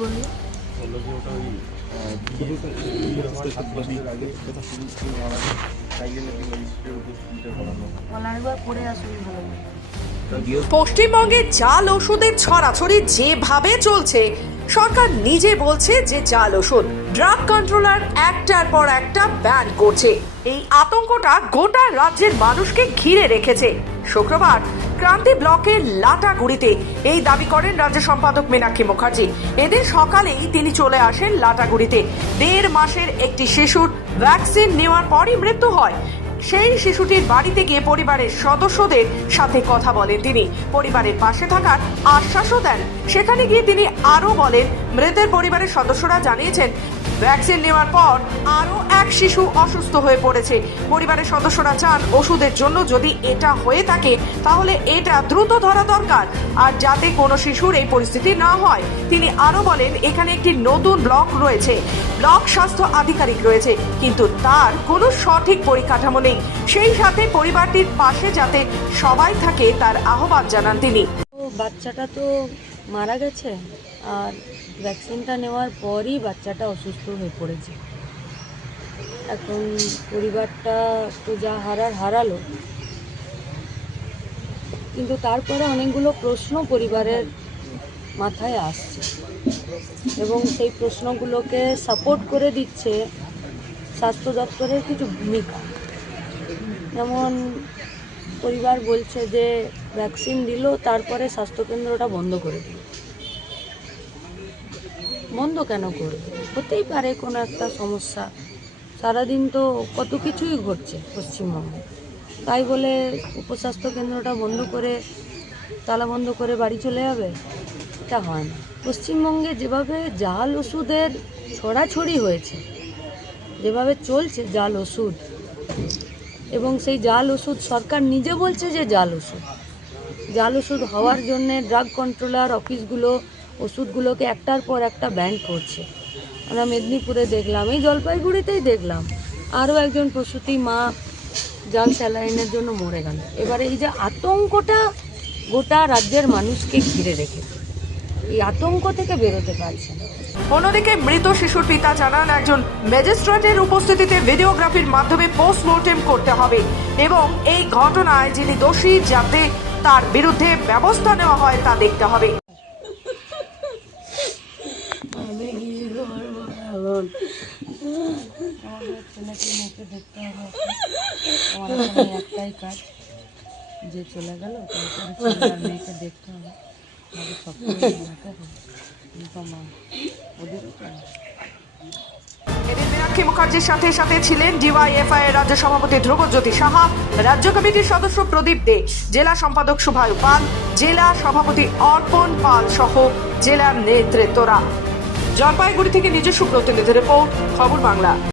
বললো বললো যে ওটা ওই আগে কোথাও শুরু মারা যায় সাইকেল ম্যাজিস্ট্রেটের উপস্থিতিতে করানো অনেকবার পড়ে আসুন ভালো। পশ্চিমবঙ্গে জাল ওষুধের ছড়াছড়ি যেভাবে চলছে, সরকার নিজে বলছে যে জাল ওষুধ ড্রাগ কন্ট্রোলার একটার পর একটা ব্যান করছে। এই আতঙ্কটা গোটা রাজ্যের মানুষকে ঘিরে রেখেছে। শুক্রবার ক্রান্তি ব্লকের লাটাগুড়িতে এই দাবি করেন রাজ্য সম্পাদক মীনাক্ষী মুখার্জি। এদিন সকালেই তিনি চলে আসেন লাটাগুড়িতে। 1.5 মাসের একটি শিশুর ভ্যাকসিন নেওয়ার পরই মৃত্যু হয়। সেই শিশুটির বাড়িতে গিয়ে পরিবারের সদস্যদের সাথে কথা বলেন তিনি, পরিবারের পাশে থাকার আশ্বাসও দেন। সেখানে গিয়ে তিনি আরও বলেন, মৃতের পরিবারের সদস্যরা জানিয়েছেন ভ্যাকসিন নেওয়ার পর আরও এক শিশু অসুস্থ হয়ে পড়েছে। পরিবারের সদস্যরা চান ওষুধের জন্য যদি এটা হয়ে থাকে তাহলে এটা দ্রুত ধরা দরকার, আর যাতে কোনো শিশুর এই পরিস্থিতি না হয়। তিনি আরও বলেন, এখানে একটি নতুন ব্লক রয়েছে, ব্লক স্বাস্থ্য আধিকারিক রয়েছে, কিন্তু তার কোনো সঠিক পরিকাঠামো নেই। সেই সাথে পরিবারটির পাশে যাতে সবাই থাকে তার আহ্বান জানান তিনি। বাচ্চাটা তো মারা গেছে, আর ভ্যাকসিনটা নেওয়ার পরই বাচ্চাটা অসুস্থ হয়ে পড়েছে। এখন পরিবারটা তো যা হারালো, কিন্তু তারপরে অনেকগুলো প্রশ্ন পরিবারের মাথায় আসছে এবং সেই প্রশ্নগুলোকে সাপোর্ট করে দিচ্ছে স্বাস্থ্য দপ্তরের কিছু ভূমিকা। যেমন পরিবার বলছে যে ভ্যাকসিন দিল, তারপরে স্বাস্থ্যকেন্দ্রটা বন্ধ করে দিল। বন্ধ কেন করবে? হতেই পারে কোনো একটা সমস্যা, সারাদিন তো কত কিছুই ঘটছে পশ্চিমবঙ্গে, তাই বলে উপস্বাস্থ্য কেন্দ্রটা বন্ধ করে তালা বন্ধ করে বাড়ি চলে যাবে? এটা হয় না। পশ্চিমবঙ্গে যেভাবে জাল ওষুধের ছড়াছড়ি হয়েছে, যেভাবে চলছে জাল ওষুধ, এবং সেই জাল ওষুধ সরকার নিজে বলছে যে জাল ওষুধ হওয়ার জন্যে ড্রাগ কন্ট্রোলার অফিসগুলো ওষুধগুলোকে একটার পর একটা ব্যান করছে। আমরা মেদিনীপুরে দেখলাম, এই জলপাইগুড়িতেই দেখলাম, আরও একজন প্রসূতি মা জাল স্যালাইনের জন্য মরে গেল। এবারে এই যে আতঙ্কটা গোটা রাজ্যের মানুষকে ঘিরে রেখেছে, এই আতঙ্ক থেকে বেরোতে পারছে না। অন্যদিকে মৃত শিশুর পিতা জানান, একজন ম্যাজিস্ট্রেটের উপস্থিতিতে ভিডিওগ্রাফির মাধ্যমে পোস্টমর্টেম করতে হবে এবং এই ঘটনায় যিনি দোষী যাতে তার বিরুদ্ধে ব্যবস্থা নেওয়া হয় তা দেখতে হবে। আমি কি করবো এখন? আমাদের ছেলেকে মেয়েকে দেখতে হবে। আমার একটাই কাজ, যে চলে গেল তারপরে ছেলে আর মেয়েকে দেখতে হবে। আমাদের সব কিছু জানাতে হবে। মা ওদের এদিন মীনাক্ষী মুখার্জির সাথে সাথে ছিলেন ডিওয়াইএফআই এর রাজ্য সভাপতি ধ্রুবজ্যোতি সাহা, রাজ্য কমিটির সদস্য প্রদীপ দে, জেলা সম্পাদক শুভায়ু পাল, জেলা সভাপতি অর্পণ পাল সহ জেলার নেতৃত্বরা। জলপাইগুড়ি থেকে নিজস্ব প্রতিনিধি রিপোর্ট, খবর বাংলা।